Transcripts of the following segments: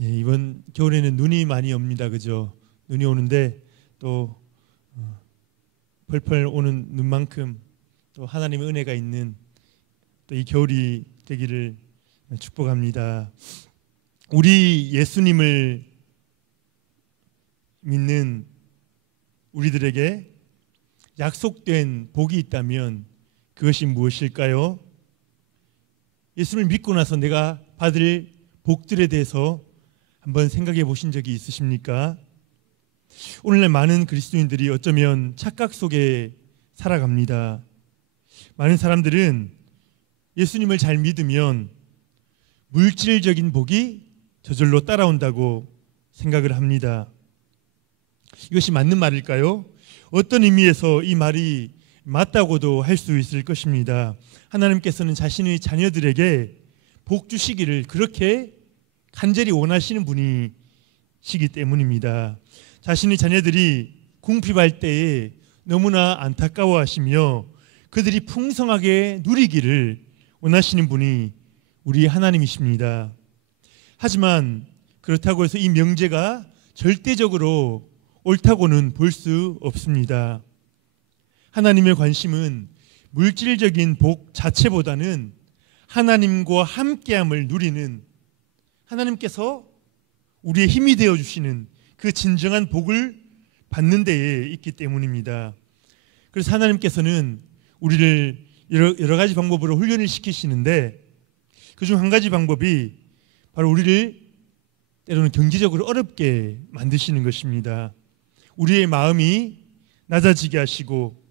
이번 겨울에는 눈이 많이 옵니다. 그죠? 눈이 오는데 또 펄펄 오는 눈만큼 또 하나님의 은혜가 있는 또 이 겨울이 되기를 축복합니다. 우리 예수님을 믿는 우리들에게 약속된 복이 있다면 그것이 무엇일까요? 예수님을 믿고 나서 내가 받을 복들에 대해서 한번 생각해 보신 적이 있으십니까? 오늘날 많은 그리스도인들이 어쩌면 착각 속에 살아갑니다. 많은 사람들은 예수님을 잘 믿으면 물질적인 복이 저절로 따라온다고 생각을 합니다. 이것이 맞는 말일까요? 어떤 의미에서 이 말이 맞다고도 할 수 있을 것입니다. 하나님께서는 자신의 자녀들에게 복 주시기를 그렇게 간절히 원하시는 분이시기 때문입니다. 자신의 자녀들이 궁핍할 때에 너무나 안타까워하시며 그들이 풍성하게 누리기를 원하시는 분이 우리 하나님이십니다. 하지만 그렇다고 해서 이 명제가 절대적으로 옳다고는 볼 수 없습니다. 하나님의 관심은 물질적인 복 자체보다는 하나님과 함께함을 누리는, 하나님께서 우리의 힘이 되어주시는 그 진정한 복을 받는 데에 있기 때문입니다. 그래서 하나님께서는 우리를 여러 가지 방법으로 훈련을 시키시는데 그중 한 가지 방법이 바로 우리를 때로는 경제적으로 어렵게 만드시는 것입니다. 우리의 마음이 낮아지게 하시고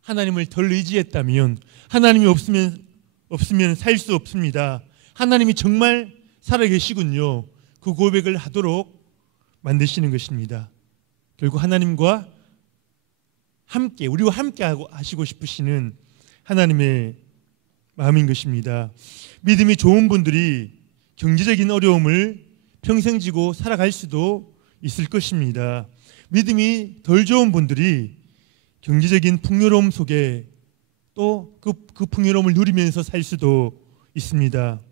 하나님을 덜 의지했다면 하나님이 없으면 살 수 없습니다. 하나님이 정말 살아계시군요. 그 고백을 하도록 만드시는 것입니다. 결국 하나님과 함께, 우리와 함께 하시고 싶으시는 하나님의 마음인 것입니다. 믿음이 좋은 분들이 경제적인 어려움을 평생 지고 살아갈 수도 있을 것입니다. 믿음이 덜 좋은 분들이 경제적인 풍요로움 속에 또 그 풍요로움을 누리면서 살 수도 있습니다.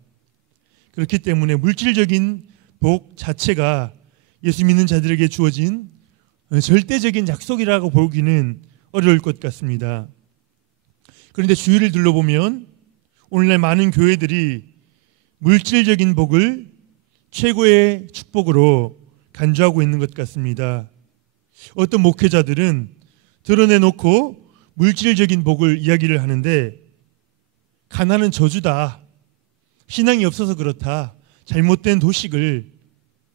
그렇기 때문에 물질적인 복 자체가 예수 믿는 자들에게 주어진 절대적인 약속이라고 보기는 어려울 것 같습니다. 그런데 주위를 둘러보면 오늘날 많은 교회들이 물질적인 복을 최고의 축복으로 간주하고 있는 것 같습니다. 어떤 목회자들은 드러내놓고 물질적인 복을 이야기를 하는데 가난은 저주다, 신앙이 없어서 그렇다, 잘못된 도식을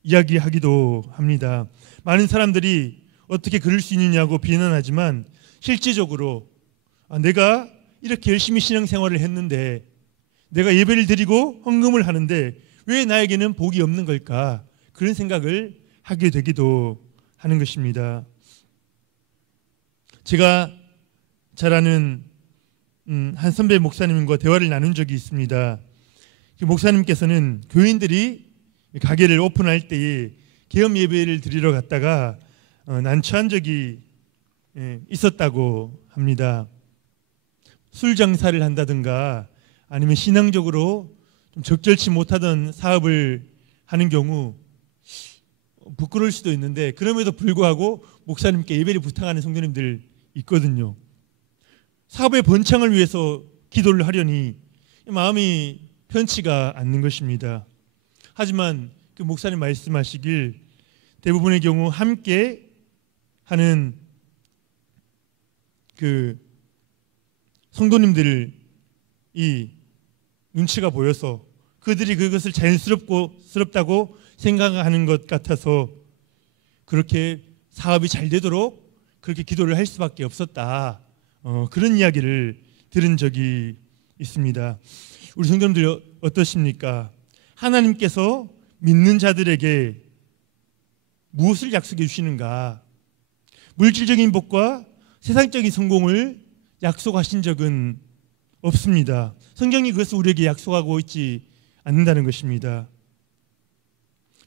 이야기하기도 합니다. 많은 사람들이 어떻게 그럴 수 있느냐고 비난하지만 실제적으로 내가 이렇게 열심히 신앙생활을 했는데, 내가 예배를 드리고 헌금을 하는데 왜 나에게는 복이 없는 걸까? 그런 생각을 하게 되기도 하는 것입니다. 제가 잘 아는 한 선배 목사님과 대화를 나눈 적이 있습니다. 그 목사님께서는 교인들이 가게를 오픈할 때에 개업 예배를 드리러 갔다가 난처한 적이 있었다고 합니다. 술 장사를 한다든가 아니면 신앙적으로 좀 적절치 못하던 사업을 하는 경우 부끄러울 수도 있는데, 그럼에도 불구하고 목사님께 예배를 부탁하는 성도님들 있거든요. 사업의 번창을 위해서 기도를 하려니 마음이 편치가 않는 것입니다. 하지만 그 목사님 말씀하시길 대부분의 경우 함께 하는 그 성도님들이 눈치가 보여서 그들이 그것을 자연스럽다고 생각하는 것 같아서 그렇게 사업이 잘 되도록 그렇게 기도를 할 수밖에 없었다. 그런 이야기를 들은 적이 있습니다. 우리 성도님들 어떠십니까? 하나님께서 믿는 자들에게 무엇을 약속해 주시는가? 물질적인 복과 세상적인 성공을 약속하신 적은 없습니다. 성경이 그것을 우리에게 약속하고 있지 않는다는 것입니다.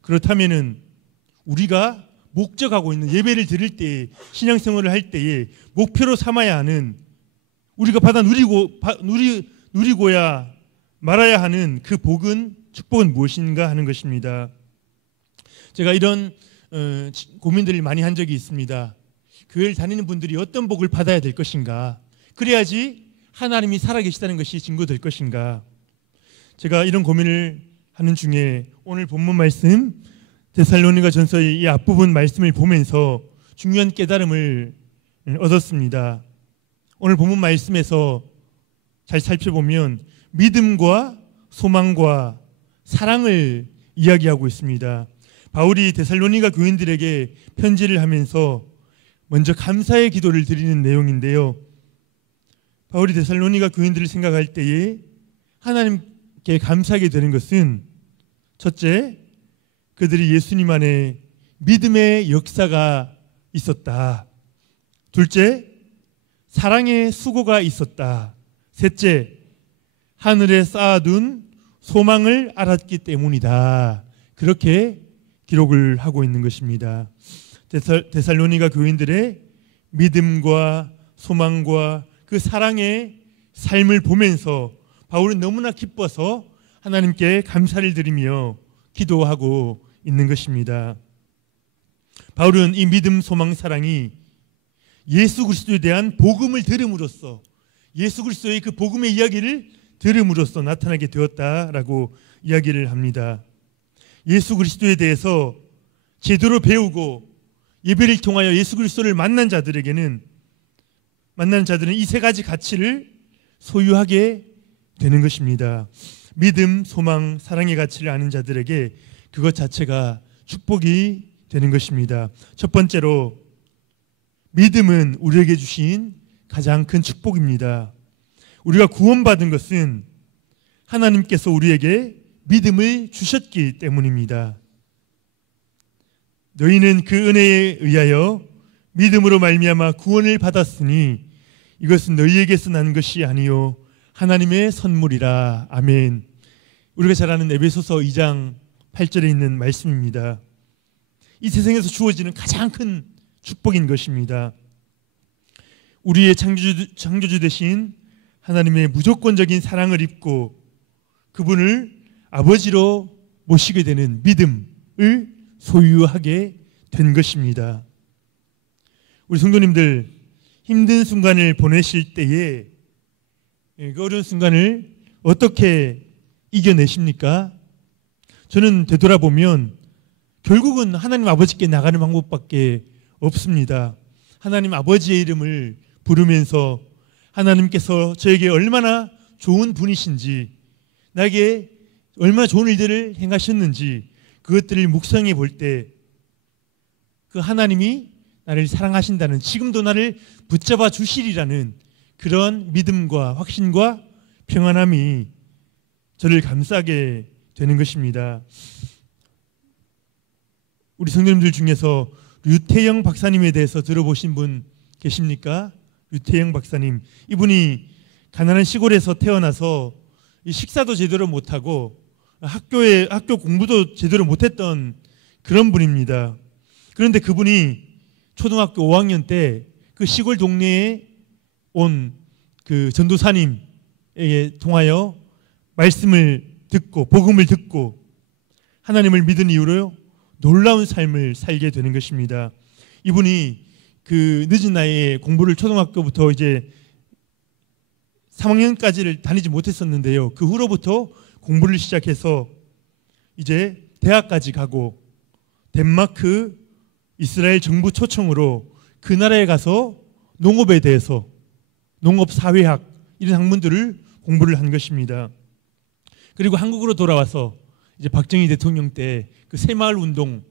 그렇다면 우리가 목적하고 있는 예배를 드릴 때에, 신앙생활을 할 때에 목표로 삼아야 하는, 우리가 받아 누리고야 말아야 하는 그 복은 축복은 무엇인가 하는 것입니다. 제가 이런 고민들을 많이 한 적이 있습니다. 교회를 다니는 분들이 어떤 복을 받아야 될 것인가, 그래야지 하나님이 살아계시다는 것이 증거될 것인가. 제가 이런 고민을 하는 중에 오늘 본문 말씀 데살로니가전서의 이 앞부분 말씀을 보면서 중요한 깨달음을 얻었습니다. 오늘 본문 말씀에서 잘 살펴보면 믿음과 소망과 사랑을 이야기하고 있습니다. 바울이 데살로니가 교인들에게 편지를 하면서 먼저 감사의 기도를 드리는 내용인데요. 바울이 데살로니가 교인들을 생각할 때에 하나님께 감사하게 되는 것은, 첫째, 그들이 예수님 안에 믿음의 역사가 있었다. 둘째, 사랑의 수고가 있었다. 셋째, 하늘에 쌓아둔 소망을 알았기 때문이다. 그렇게 기록을 하고 있는 것입니다. 데살로니가 교인들의 믿음과 소망과 그 사랑의 삶을 보면서 바울은 너무나 기뻐서 하나님께 감사를 드리며 기도하고 있는 것입니다. 바울은 이 믿음, 소망, 사랑이 예수 그리스도에 대한 복음을 들음으로써, 예수 그리스도의 그 복음의 이야기를 들음으로써 나타나게 되었다라고 이야기를 합니다. 예수 그리스도에 대해서 제대로 배우고 예배를 통하여 예수 그리스도를 만난 자들은 이 세 가지 가치를 소유하게 되는 것입니다. 믿음, 소망, 사랑의 가치를 아는 자들에게 그것 자체가 축복이 되는 것입니다. 첫 번째로, 믿음은 우리에게 주신 가장 큰 축복입니다. 우리가 구원받은 것은 하나님께서 우리에게 믿음을 주셨기 때문입니다. 너희는 그 은혜에 의하여 믿음으로 말미암아 구원을 받았으니 이것은 너희에게서 난 것이 아니요 하나님의 선물이라. 아멘. 우리가 잘 아는 에베소서 2장 8절에 있는 말씀입니다. 이 세상에서 주어지는 가장 큰 축복인 것입니다. 우리의 창조주 되신 하나님의 무조건적인 사랑을 입고 그분을 아버지로 모시게 되는 믿음을 소유하게 된 것입니다. 우리 성도님들, 힘든 순간을 보내실 때에 그 어려운 순간을 어떻게 이겨내십니까? 저는 되돌아보면 결국은 하나님 아버지께 나가는 방법밖에 없습니다. 하나님 아버지의 이름을 부르면서 하나님께서 저에게 얼마나 좋은 분이신지, 나에게 얼마나 좋은 일들을 행하셨는지 그것들을 묵상해 볼 때 그 하나님이 나를 사랑하신다는, 지금도 나를 붙잡아 주시리라는 그런 믿음과 확신과 평안함이 저를 감싸게 되는 것입니다. 우리 성도님들 중에서 류태영 박사님에 대해서 들어보신 분 계십니까? 류태영 박사님, 이분이 가난한 시골에서 태어나서 식사도 제대로 못하고 학교 공부도 제대로 못했던 그런 분입니다. 그런데 그분이 초등학교 5학년 때 그 시골 동네에 온 그 전도사님에게 통하여 말씀을 듣고 복음을 듣고 하나님을 믿은 이후로 놀라운 삶을 살게 되는 것입니다. 이분이 그 늦은 나이에 공부를 초등학교부터 이제 3학년까지를 다니지 못했었는데요. 그 후로부터 공부를 시작해서 이제 대학까지 가고 덴마크, 이스라엘 정부 초청으로 그 나라에 가서 농업에 대해서 농업사회학 이런 학문들을 공부를 한 것입니다. 그리고 한국으로 돌아와서 이제 박정희 대통령 때 그 새마을 운동,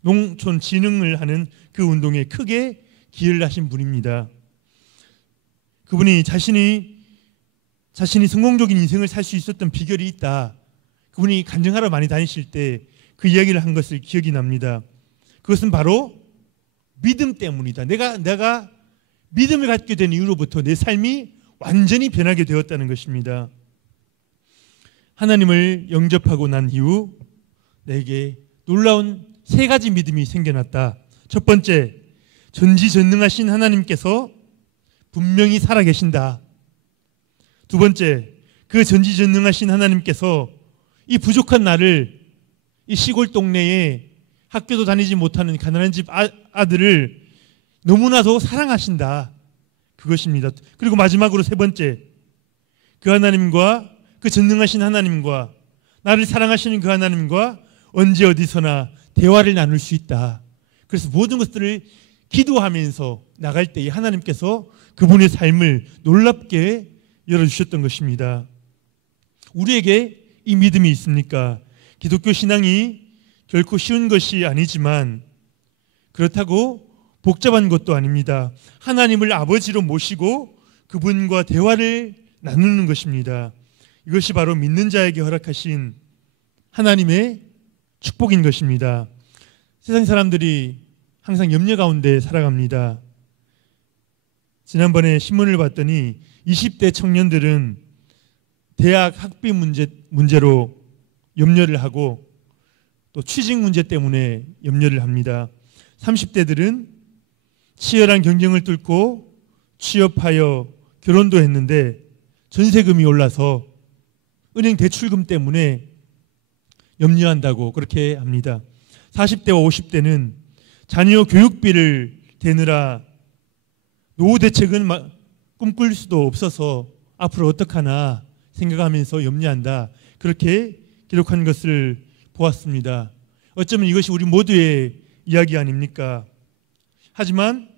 농촌 진흥을 하는 그 운동에 크게 기여를 하신 분입니다. 그분이 자신이 성공적인 인생을 살 수 있었던 비결이 있다. 그분이 간증하러 많이 다니실 때 그 이야기를 한 것을 기억이 납니다. 그것은 바로 믿음 때문이다. 내가 믿음을 갖게 된 이후로부터 내 삶이 완전히 변하게 되었다는 것입니다. 하나님을 영접하고 난 이후 내게 놀라운 세 가지 믿음이 생겨났다. 첫 번째, 전지전능하신 하나님께서 분명히 살아계신다. 두 번째, 그 전지전능하신 하나님께서 이 부족한 나를, 이 시골 동네에 학교도 다니지 못하는 가난한 집 아들을 너무나도 사랑하신다. 그것입니다. 그리고 마지막으로 세 번째, 그 하나님과, 그 전능하신 하나님과, 나를 사랑하시는 그 하나님과 언제 어디서나 대화를 나눌 수 있다. 그래서 모든 것들을 기도하면서 나갈 때 하나님께서 그분의 삶을 놀랍게 열어주셨던 것입니다. 우리에게 이 믿음이 있습니까? 기독교 신앙이 결코 쉬운 것이 아니지만 그렇다고 복잡한 것도 아닙니다. 하나님을 아버지로 모시고 그분과 대화를 나누는 것입니다. 이것이 바로 믿는 자에게 허락하신 하나님의 축복인 것입니다. 세상 사람들이 항상 염려 가운데 살아갑니다. 지난번에 신문을 봤더니 20대 청년들은 대학 학비 문제로 염려를 하고 또 취직 문제 때문에 염려를 합니다. 30대들은 치열한 경쟁을 뚫고 취업하여 결혼도 했는데 전세금이 올라서 은행 대출금 때문에 염려한다고 그렇게 합니다. 40대와 50대는 자녀 교육비를 대느라 노후 대책은 꿈꿀 수도 없어서 앞으로 어떡하나 생각하면서 염려한다. 그렇게 기록한 것을 보았습니다. 어쩌면 이것이 우리 모두의 이야기 아닙니까? 하지만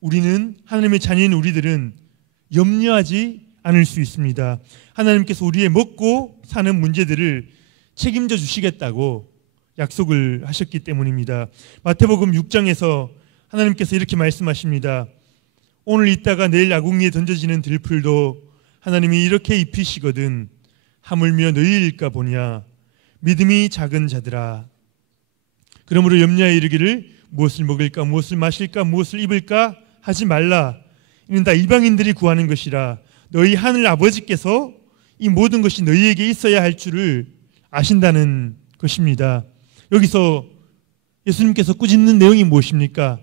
우리는, 하나님의 자녀인 우리들은 염려하지 않을 수 있습니다. 하나님께서 우리의 먹고 사는 문제들을 책임져 주시겠다고 약속을 하셨기 때문입니다. 마태복음 6장에서 하나님께서 이렇게 말씀하십니다. 오늘 있다가 내일 아궁이에 던져지는 들풀도 하나님이 이렇게 입히시거든 하물며 너희일까 보냐. 믿음이 작은 자들아. 그러므로 염려하여 이르기를 무엇을 먹을까, 무엇을 마실까, 무엇을 입을까 하지 말라. 이는 다 이방인들이 구하는 것이라. 너희 하늘 아버지께서 이 모든 것이 너희에게 있어야 할 줄을 아신다는 것입니다. 여기서 예수님께서 꾸짖는 내용이 무엇입니까?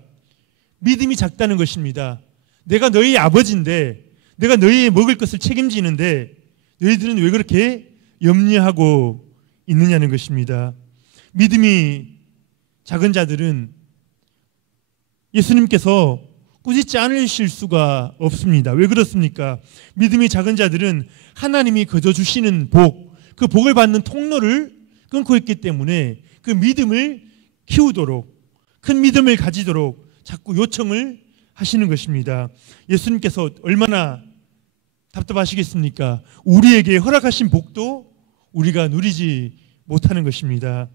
믿음이 작다는 것입니다. 내가 너희 아버지인데, 내가 너희의 먹을 것을 책임지는데 너희들은 왜 그렇게 염려하고 있느냐는 것입니다. 믿음이 작은 자들은 예수님께서 꾸짖지 않으실 수가 없습니다. 왜 그렇습니까? 믿음이 작은 자들은 하나님이 거저 주시는 복, 그 복을 받는 통로를 끊고 있기 때문에 그 믿음을 키우도록, 큰 믿음을 가지도록 자꾸 요청을 하시는 것입니다. 예수님께서 얼마나 답답하시겠습니까? 우리에게 허락하신 복도 우리가 누리지 못하는 것입니다.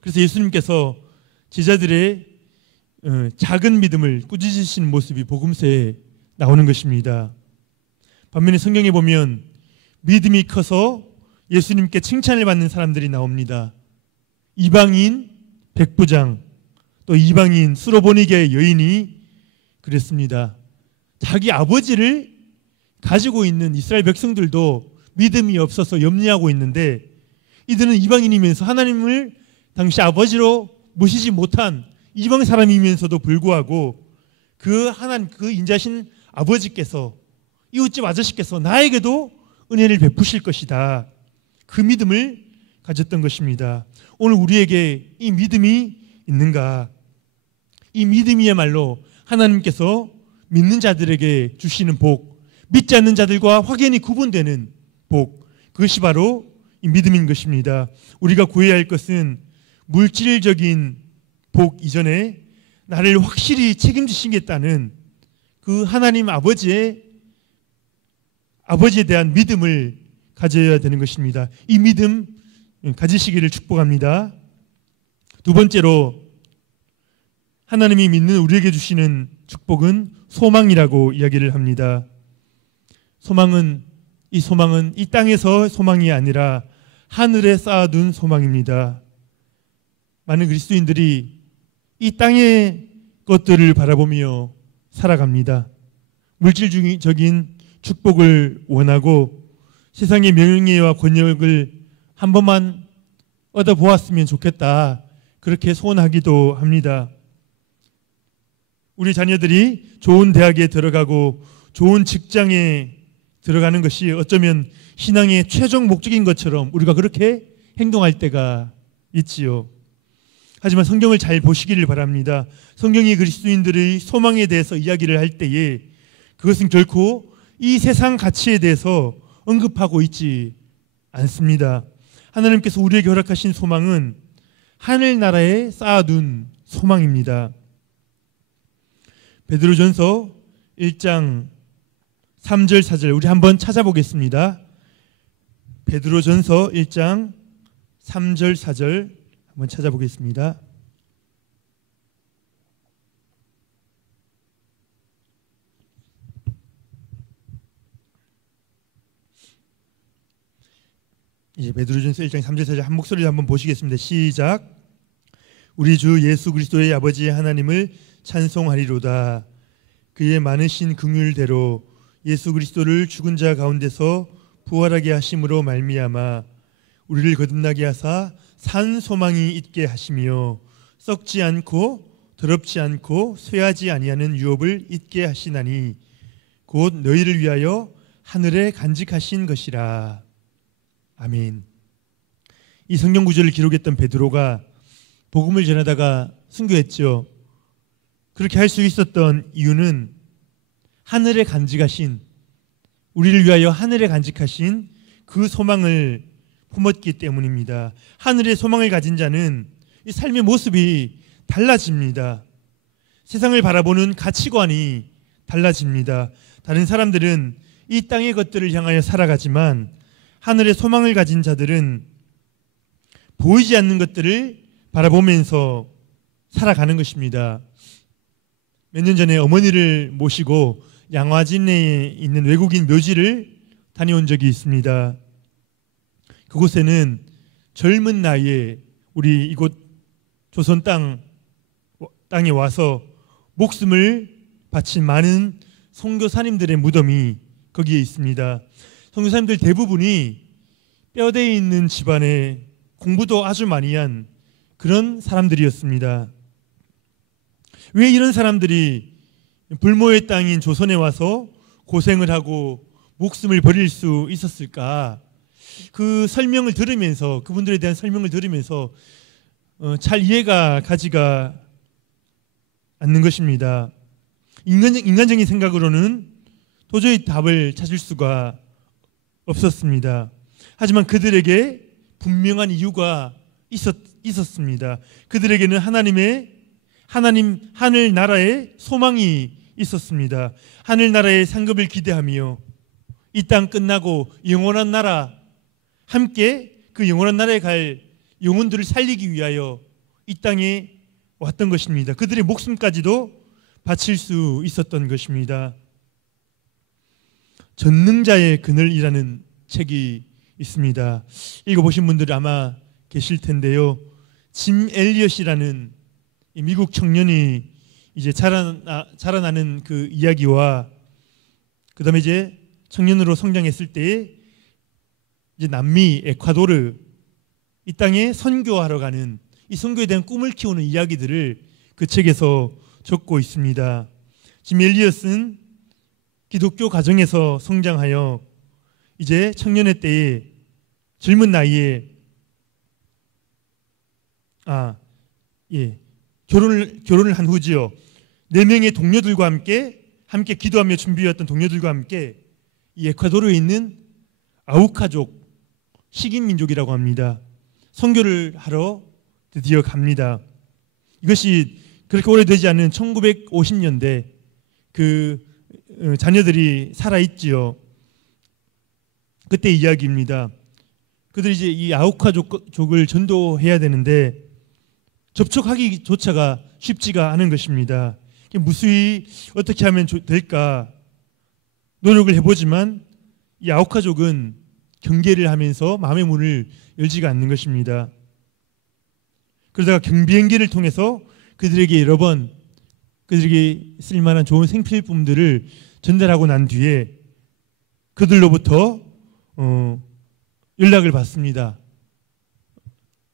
그래서 예수님께서 제자들의 작은 믿음을 꾸짖으시는 모습이 복음서에 나오는 것입니다. 반면에 성경에 보면 믿음이 커서 예수님께 칭찬을 받는 사람들이 나옵니다. 이방인 백부장, 또 이방인 수로보니게 여인이 그랬습니다. 자기 아버지를 가지고 있는 이스라엘 백성들도 믿음이 없어서 염려하고 있는데 이들은 이방인이면서 하나님을 당시 아버지로 모시지 못한 이방 사람이면서도 불구하고 그 하나님, 그 인자신 아버지께서, 이웃집 아저씨께서 나에게도 은혜를 베푸실 것이다. 그 믿음을 가졌던 것입니다. 오늘 우리에게 이 믿음이 있는가? 이 믿음이야말로 하나님께서 믿는 자들에게 주시는 복, 믿지 않는 자들과 확연히 구분되는 복, 그것이 바로 이 믿음인 것입니다. 우리가 구해야 할 것은 물질적인 복 이전에 나를 확실히 책임지시겠다는 그 하나님 아버지에 대한 믿음을 가져야 되는 것입니다. 이 믿음 가지시기를 축복합니다. 두 번째로 하나님이 믿는 우리에게 주시는 축복은 소망이라고 이야기를 합니다. 소망은 이 땅에서 소망이 아니라 하늘에 쌓아둔 소망입니다. 많은 그리스도인들이 이 땅의 것들을 바라보며 살아갑니다. 물질적인 축복을 원하고 세상의 명예와 권력을 한 번만 얻어보았으면 좋겠다, 그렇게 소원하기도 합니다. 우리 자녀들이 좋은 대학에 들어가고 좋은 직장에 들어가는 것이 어쩌면 신앙의 최종 목적인 것처럼 우리가 그렇게 행동할 때가 있지요. 하지만 성경을 잘 보시기를 바랍니다. 성경이 그리스도인들의 소망에 대해서 이야기를 할 때에 그것은 결코 이 세상 가치에 대해서 언급하고 있지 않습니다. 하나님께서 우리에게 허락하신 소망은 하늘나라에 쌓아둔 소망입니다. 베드로전서 1장 3절 4절 우리 한번 찾아보겠습니다. 베드로전서 1장 3절 4절 한번 찾아보겠습니다. 이제 베드로전서 1장 3절 4절 한 목소리로 한번 보시겠습니다. 시작. 우리 주 예수 그리스도의 아버지 하나님을 찬송하리로다. 그의 많으신 긍휼대로 예수 그리스도를 죽은 자 가운데서 부활하게 하심으로 말미암아 우리를 거듭나게 하사 산 소망이 있게 하시며 썩지 않고 더럽지 않고 쇠하지 아니하는 유업을 있게 하시나니 곧 너희를 위하여 하늘에 간직하신 것이라. 아멘. 이 성경 구절을 기록했던 베드로가 복음을 전하다가 순교했죠. 그렇게 할 수 있었던 이유는 하늘에 간직하신, 우리를 위하여 하늘에 간직하신 그 소망을 품었기 때문입니다. 하늘의 소망을 가진 자는 이 삶의 모습이 달라집니다. 세상을 바라보는 가치관이 달라집니다. 다른 사람들은 이 땅의 것들을 향하여 살아가지만 하늘의 소망을 가진 자들은 보이지 않는 것들을 바라보면서 살아가는 것입니다. 몇 년 전에 어머니를 모시고 양화진에 있는 외국인 묘지를 다녀온 적이 있습니다. 그곳에는 젊은 나이에 우리 이곳 조선 땅에 와서 목숨을 바친 많은 선교사님들의 무덤이 거기에 있습니다. 선교사님들 대부분이 뼈대에 있는 집안에 공부도 아주 많이 한 그런 사람들이었습니다. 왜 이런 사람들이 불모의 땅인 조선에 와서 고생을 하고 목숨을 버릴 수 있었을까? 그 설명을 들으면서, 그분들에 대한 설명을 들으면서 잘 이해가 가지가 않는 것입니다. 인간적인 생각으로는 도저히 답을 찾을 수가 없었습니다. 하지만 그들에게 분명한 이유가 있었습니다. 그들에게는 하늘 나라의 소망이 있었습니다. 하늘 나라의 상급을 기대하며 이 땅 끝나고 영원한 나라, 함께 그 영원한 나라에 갈 영혼들을 살리기 위하여 이 땅에 왔던 것입니다. 그들의 목숨까지도 바칠 수 있었던 것입니다. 전능자의 그늘이라는 책이 있습니다. 읽어보신 분들 아마 계실 텐데요. 짐 엘리엇이라는 미국 청년이 이제 자라나는 그 이야기와 그 다음에 이제 청년으로 성장했을 때에 이제 남미 에콰도르 이 땅에 선교하러 가는 이 선교에 대한 꿈을 키우는 이야기들을 그 책에서 적고 있습니다. 짐 엘리엇은 기독교 가정에서 성장하여 이제 청년의 때에 젊은 나이에 결혼을 한 후지요. 4명의 동료들과 함께 기도하며 준비해왔던 동료들과 함께 이 에콰도르에 있는 아우카족 식인민족이라고 합니다. 선교를 하러 드디어 갑니다. 이것이 그렇게 오래되지 않은 1950년대 그 자녀들이 살아있지요. 그때 이야기입니다. 그들이 이제 이 아우카족을 전도해야 되는데 접촉하기조차가 쉽지가 않은 것입니다. 무수히 어떻게 하면 될까 노력을 해보지만 이 아우카족은 경계를 하면서 마음의 문을 열지가 않는 것입니다. 그러다가 경비행기를 통해서 그들에게 여러 번 그들에게 쓸만한 좋은 생필품들을 전달하고 난 뒤에 그들로부터 연락을 받습니다.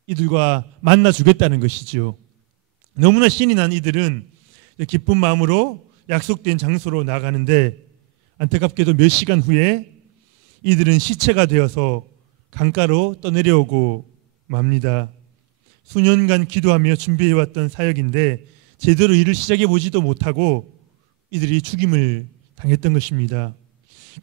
이들과 만나 주겠다는 것이죠. 너무나 신이 난 이들은 기쁜 마음으로 약속된 장소로 나가는데 안타깝게도 몇 시간 후에 이들은 시체가 되어서 강가로 떠내려오고 맙니다. 수년간 기도하며 준비해왔던 사역인데 제대로 일을 시작해보지도 못하고 이들이 죽임을 당했던 것입니다.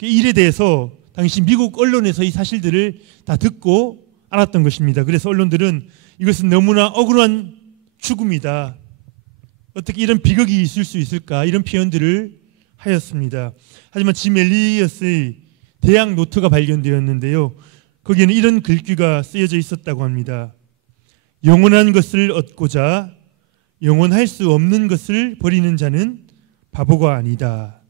이 일에 대해서 당시 미국 언론에서 이 사실들을 다 듣고 알았던 것입니다. 그래서 언론들은 이것은 너무나 억울한 죽음이다, 어떻게 이런 비극이 있을 수 있을까, 이런 표현들을 하였습니다. 하지만 짐 엘리엇의 대학 노트가 발견되었는데요, 거기에는 이런 글귀가 쓰여져 있었다고 합니다. 영원한 것을 얻고자 영원할 수 없는 것을 버리는 자는 바보가 아니다.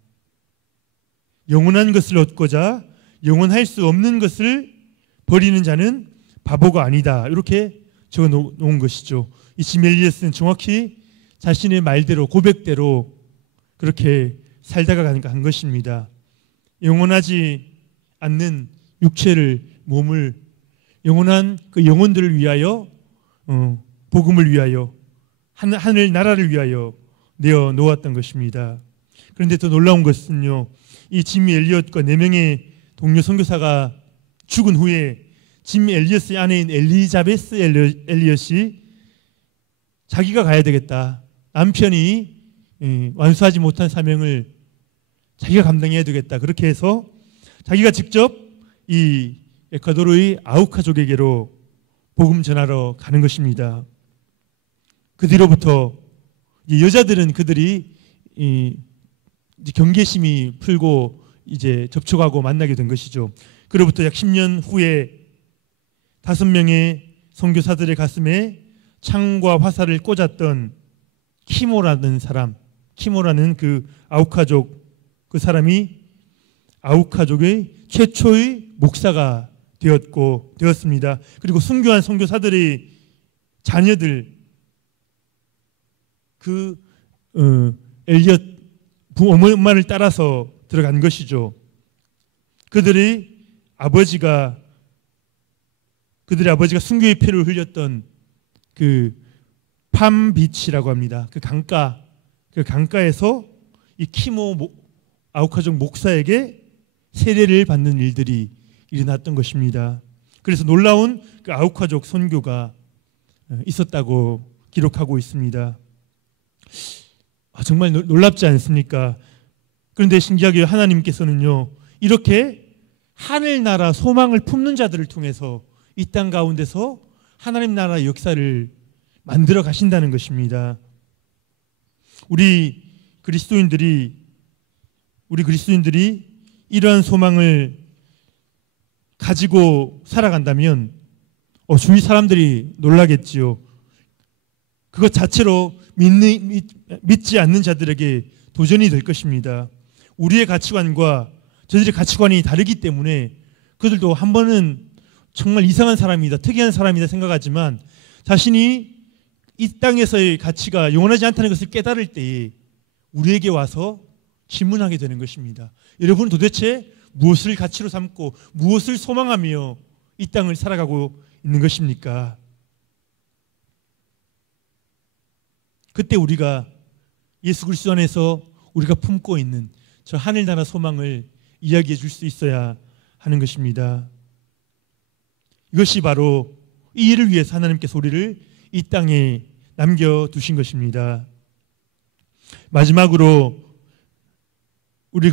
영원한 것을 얻고자 영원할 수 없는 것을 버리는 자는 바보가 아니다. 이렇게 적어 놓은 것이죠. 이 짐 엘리엇은 정확히 자신의 말대로, 고백대로 그렇게 살다가 간 것입니다. 영원하지 않는 육체를, 몸을 영원한 그 영혼들을 위하여, 복음을 위하여, 하늘 나라를 위하여 내어 놓았던 것입니다. 그런데 더 놀라운 것은요, 이 짐 엘리엇과 4명의 동료 선교사가 죽은 후에 짐 엘리엇의 아내인 엘리자베스 엘리엇이 자기가 가야 되겠다, 남편이 완수하지 못한 사명을 자기가 감당해야 되겠다, 그렇게 해서 자기가 직접 이 에콰도르의 아우카족에게로 복음 전하러 가는 것입니다. 그 뒤로부터 여자들은 그들이 경계심이 풀고 이제 접촉하고 만나게 된 것이죠. 그로부터 약 10년 후에 5명의 선교사들의 가슴에 창과 화살을 꽂았던 키모라는 사람, 키모라는 그 아우카족, 그 사람이 아우카족의 최초의 목사가 되었습니다. 그리고 순교한 선교사들의 자녀들, 그 엘리엇 엄마를 따라서 들어간 것이죠. 그들의 아버지가 순교의 피를 흘렸던 그 팜비치라고 합니다. 그 강가에서 이 키모 아우카족 목사에게 세례를 받는 일들이 일어났던 것입니다. 그래서 놀라운 그 아우카족 선교가 있었다고 기록하고 있습니다. 정말 놀랍지 않습니까? 그런데 신기하게 하나님께서는요, 이렇게 하늘나라 소망을 품는 자들을 통해서 이 땅 가운데서 하나님 나라의 역사를 만들어 가신다는 것입니다. 우리 그리스도인들이 이러한 소망을 가지고 살아간다면 주위 사람들이 놀라겠지요. 그것 자체로 믿지 않는 자들에게 도전이 될 것입니다. 우리의 가치관과 저들의 가치관이 다르기 때문에 그들도 한 번은 정말 이상한 사람이다, 특이한 사람이다 생각하지만 자신이 이 땅에서의 가치가 영원하지 않다는 것을 깨달을 때에 우리에게 와서 질문하게 되는 것입니다. 여러분, 도대체 무엇을 가치로 삼고 무엇을 소망하며 이 땅을 살아가고 있는 것입니까? 그때 우리가 예수 그리스도 안에서 우리가 품고 있는 저 하늘나라 소망을 이야기해 줄 수 있어야 하는 것입니다. 이것이 바로 이 일을 위해서 하나님께서 우리를 이 땅에 남겨두신 것입니다. 마지막으로 우리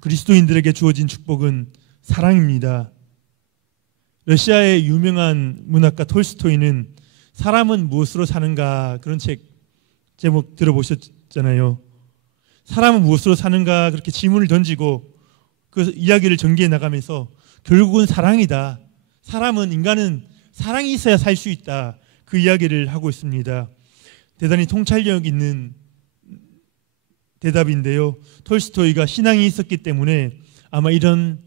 그리스도인들에게 주어진 축복은 사랑입니다. 러시아의 유명한 문학가 톨스토이는 사람은 무엇으로 사는가, 그런 책 제목 들어보셨잖아요. 사람은 무엇으로 사는가, 그렇게 질문을 던지고 그 이야기를 전개해 나가면서 결국은 사랑이다, 인간은 사랑이 있어야 살 수 있다, 그 이야기를 하고 있습니다. 대단히 통찰력 있는 대답인데요, 톨스토이가 신앙이 있었기 때문에 아마 이런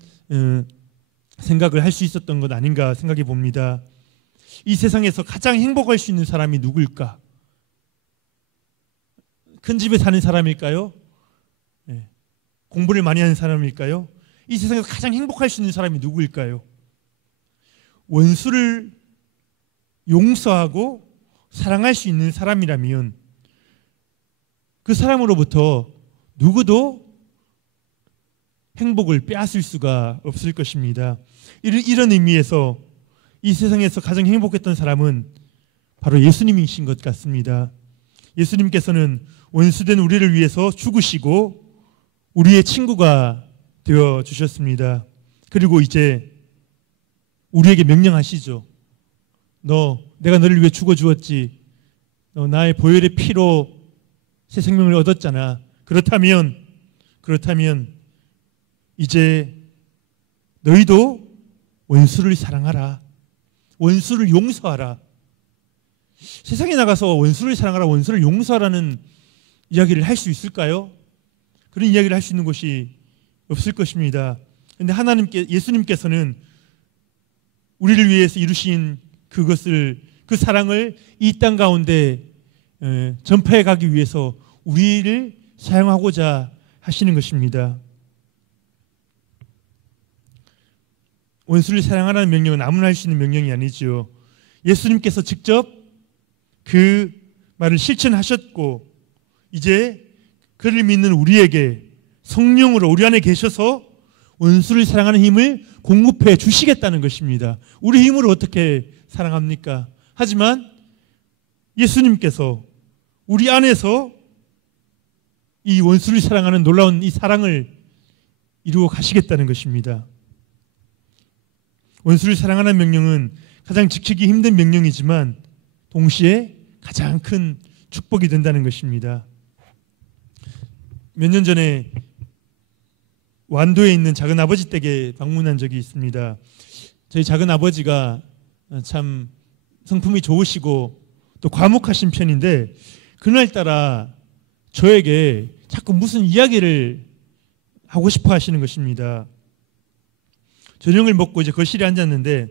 생각을 할 수 있었던 것 아닌가 생각해 봅니다. 이 세상에서 가장 행복할 수 있는 사람이 누구일까? 큰 집에 사는 사람일까요? 공부를 많이 하는 사람일까요? 이 세상에서 가장 행복할 수 있는 사람이 누구일까요? 원수를 용서하고 사랑할 수 있는 사람이라면 그 사람으로부터 누구도 행복을 빼앗을 수가 없을 것입니다. 이런 의미에서 이 세상에서 가장 행복했던 사람은 바로 예수님이신 것 같습니다. 예수님께서는 원수된 우리를 위해서 죽으시고 우리의 친구가 되어 주셨습니다. 그리고 이제 우리에게 명령하시죠. 내가 너를 위해 죽어 주었지. 너 나의 보혈의 피로 새 생명을 얻었잖아. 그렇다면 이제 너희도 원수를 사랑하라. 원수를 용서하라. 세상에 나가서 원수를 사랑하라, 원수를 용서하라는 이야기를 할 수 있을까요? 그런 이야기를 할 수 있는 곳이 없을 것입니다. 그런데 예수님께서는 우리를 위해서 이루신 그 사랑을 이 땅 가운데 전파해 가기 위해서 우리를 사용하고자 하시는 것입니다. 원수를 사랑하라는 명령은 아무나 할 수 있는 명령이 아니죠. 예수님께서 직접 그 말을 실천하셨고 이제 그를 믿는 우리에게 성령으로 우리 안에 계셔서 원수를 사랑하는 힘을 공급해 주시겠다는 것입니다. 우리 힘으로 어떻게 사랑합니까? 하지만 예수님께서 우리 안에서 이 원수를 사랑하는 놀라운 이 사랑을 이루어 가시겠다는 것입니다. 원수를 사랑하는 명령은 가장 지키기 힘든 명령이지만 동시에 가장 큰 축복이 된다는 것입니다. 몇 년 전에 완도에 있는 작은아버지 댁에 방문한 적이 있습니다. 저희 작은아버지가 참 성품이 좋으시고 또 과묵하신 편인데 그날따라 저에게 자꾸 무슨 이야기를 하고 싶어 하시는 것입니다. 저녁을 먹고 이제 거실에 앉았는데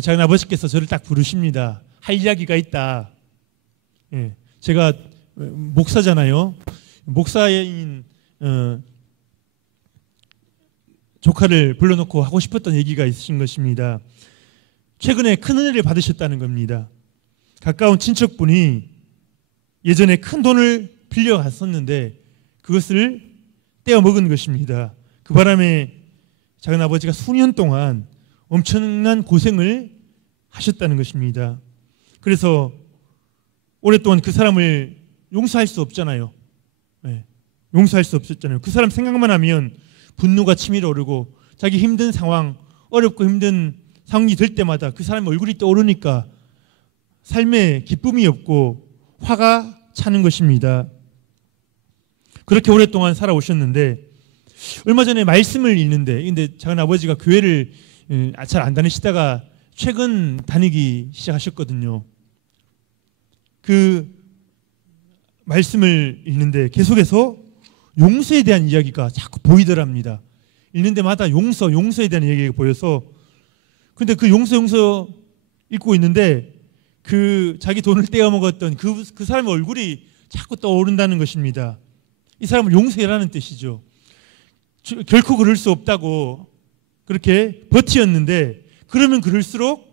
작은아버지께서 저를 딱 부르십니다. 할 이야기가 있다. 제가 목사잖아요. 목사인 조카를 불러놓고 하고 싶었던 얘기가 있으신 것입니다. 최근에 큰 은혜를 받으셨다는 겁니다. 가까운 친척분이 예전에 큰 돈을 빌려갔었는데 그것을 떼어먹은 것입니다. 그 바람에 작은아버지가 수년 동안 엄청난 고생을 하셨다는 것입니다. 그래서 오랫동안 그 사람을 용서할 수 없잖아요. 용서할 수 없었잖아요. 그 사람 생각만 하면 분노가 치밀어 오르고 자기 힘든 상황, 어렵고 힘든 상황이 될 때마다 그 사람의 얼굴이 떠오르니까 삶에 기쁨이 없고 화가 차는 것입니다. 그렇게 오랫동안 살아오셨는데 얼마 전에 말씀을 읽는데 근데 작은아버지가 교회를 잘 안 다니시다가 최근 다니기 시작하셨거든요. 그 말씀을 읽는데 계속해서 용서에 대한 이야기가 자꾸 보이더랍니다. 읽는 데마다 용서에 대한 이야기가 보여서 근데 그 용서 읽고 있는데 그 자기 돈을 떼어먹었던 그 사람의 얼굴이 자꾸 떠오른다는 것입니다. 이 사람을 용서해라는 뜻이죠. 결코 그럴 수 없다고 그렇게 버티었는데 그러면 그럴수록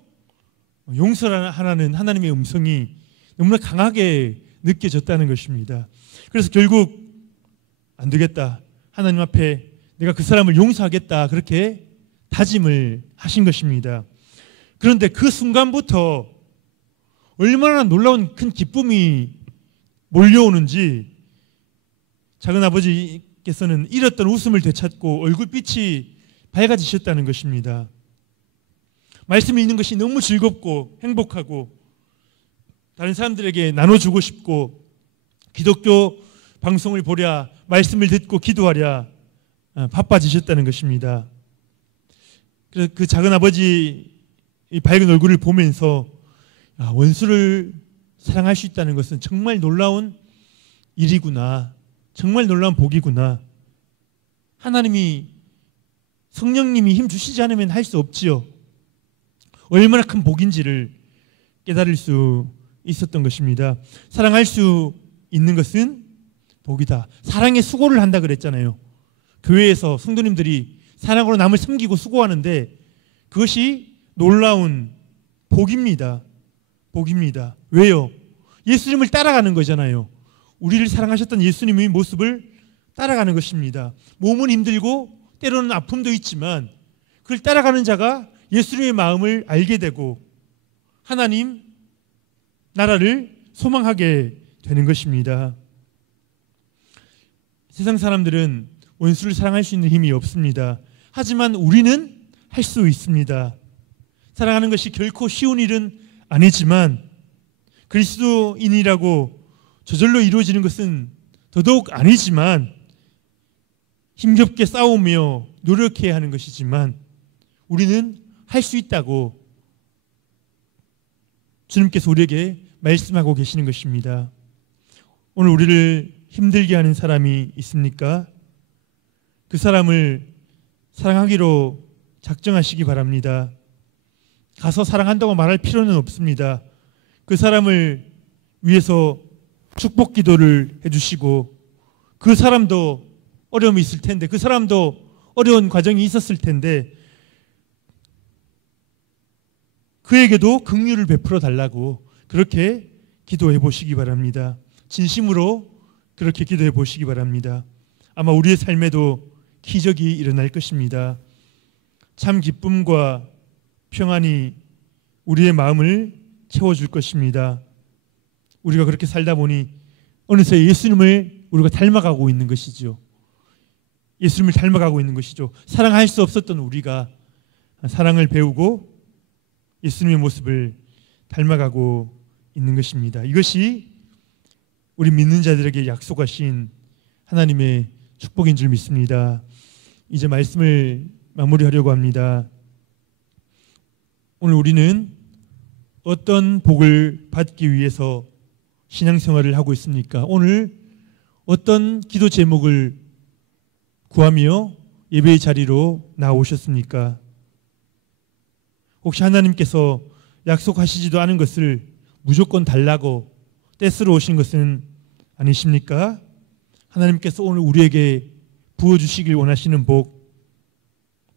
용서하라는 하나님의 음성이 너무나 강하게 느껴졌다는 것입니다. 그래서 결국 안 되겠다. 하나님 앞에 내가 그 사람을 용서하겠다. 그렇게 다짐을 하신 것입니다. 그런데 그 순간부터 얼마나 놀라운 큰 기쁨이 몰려오는지 작은아버지께서는 잃었던 웃음을 되찾고 얼굴빛이 밝아지셨다는 것입니다. 말씀 읽는 것이 너무 즐겁고 행복하고 다른 사람들에게 나눠주고 싶고 기독교 방송을 보랴 말씀을 듣고 기도하랴 바빠지셨다는 것입니다. 그래서 그 작은아버지 이 밝은 얼굴을 보면서 원수를 사랑할 수 있다는 것은 정말 놀라운 일이구나. 정말 놀라운 복이구나. 하나님이 성령님이 힘 주시지 않으면 할 수 없지요. 얼마나 큰 복인지를 깨달을 수 있었던 것입니다. 사랑할 수 있는 것은 복이다. 사랑의 수고를 한다 그랬잖아요. 교회에서 성도님들이 사랑으로 남을 섬기고 수고하는데 그것이 놀라운 복입니다. 복입니다. 왜요? 예수님을 따라가는 거잖아요. 우리를 사랑하셨던 예수님의 모습을 따라가는 것입니다. 몸은 힘들고 때로는 아픔도 있지만 그걸 따라가는 자가 예수님의 마음을 알게 되고 하나님 나라를 소망하게 되는 것입니다. 세상 사람들은 원수를 사랑할 수 있는 힘이 없습니다. 하지만 우리는 할 수 있습니다. 사랑하는 것이 결코 쉬운 일은 아니지만 그리스도인이라고 저절로 이루어지는 것은 더더욱 아니지만 힘겹게 싸우며 노력해야 하는 것이지만 우리는 할 수 있다고 주님께서 우리에게 말씀하고 계시는 것입니다. 오늘 우리를 힘들게 하는 사람이 있습니까? 그 사람을 사랑하기로 작정하시기 바랍니다. 가서 사랑한다고 말할 필요는 없습니다. 그 사람을 위해서 축복 기도를 해주시고 그 사람도 어려움이 있을 텐데 그 사람도 어려운 과정이 있었을 텐데 그에게도 긍휼을 베풀어 달라고 그렇게 기도해 보시기 바랍니다. 진심으로 그렇게 기도해 보시기 바랍니다. 아마 우리의 삶에도 기적이 일어날 것입니다. 참 기쁨과 평안이 우리의 마음을 채워줄 것입니다. 우리가 그렇게 살다 보니 어느새 예수님을 우리가 닮아가고 있는 것이죠. 예수님을 닮아가고 있는 것이죠. 사랑할 수 없었던 우리가 사랑을 배우고 예수님의 모습을 닮아가고 있는 것입니다. 이것이 우리 믿는 자들에게 약속하신 하나님의 축복인 줄 믿습니다. 이제 말씀을 마무리하려고 합니다. 오늘 우리는 어떤 복을 받기 위해서 신앙생활을 하고 있습니까? 오늘 어떤 기도 제목을 구하며 예배의 자리로 나오셨습니까? 혹시 하나님께서 약속하시지도 않은 것을 무조건 달라고 떼쓰러 오신 것은 아니십니까? 하나님께서 오늘 우리에게 부어주시길 원하시는 복,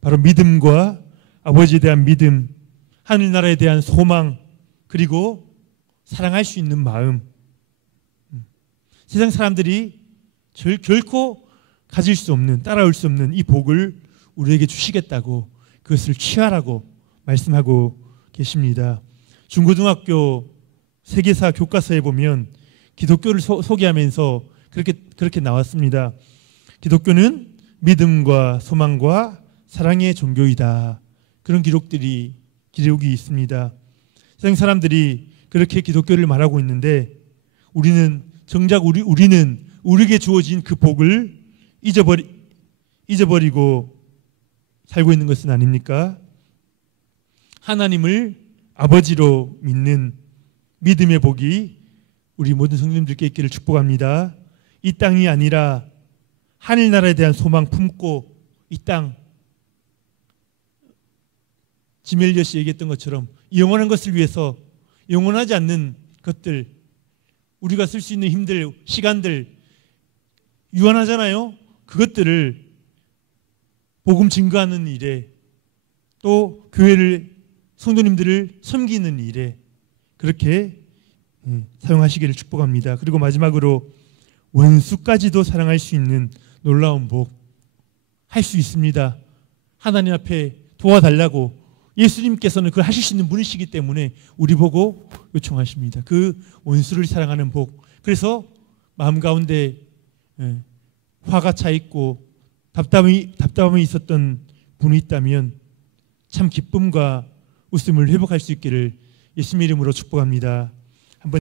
바로 믿음과 아버지에 대한 믿음, 하늘나라에 대한 소망, 그리고 사랑할 수 있는 마음. 세상 사람들이 결코 가질 수 없는, 따라올 수 없는 이 복을 우리에게 주시겠다고 그것을 취하라고 말씀하고 계십니다. 중고등학교 세계사 교과서에 보면 기독교를 소개하면서 그렇게 나왔습니다. 기독교는 믿음과 소망과 사랑의 종교이다. 그런 기록이 있습니다. 세상 사람들이 그렇게 기독교를 말하고 있는데 우리는 정작 우리는 우리에게 주어진 그 복을 잊어버리고 살고 있는 것은 아닙니까? 하나님을 아버지로 믿는 믿음의 복이 우리 모든 성도님들께 있기를 축복합니다. 이 땅이 아니라 하늘나라에 대한 소망 품고 이 땅, 지멜리엇이 얘기했던 것처럼 영원한 것을 위해서 영원하지 않는 것들, 우리가 쓸 수 있는 힘들, 시간들 유한하잖아요. 그것들을 복음 증거하는 일에 또 교회를 성도님들을 섬기는 일에 그렇게 사용하시기를 축복합니다. 그리고 마지막으로 원수까지도 사랑할 수 있는 놀라운 복 할 수 있습니다. 하나님 앞에 도와달라고 예수님께서는 그걸 하실 수 있는 분이시기 때문에 우리 보고 요청하십니다. 그 원수를 사랑하는 복. 그래서 마음 가운데 화가 차 있고 답답함이 있었던 분이 있다면 참 기쁨과 웃음을 회복할 수 있기를 예수님 이름으로 축복합니다.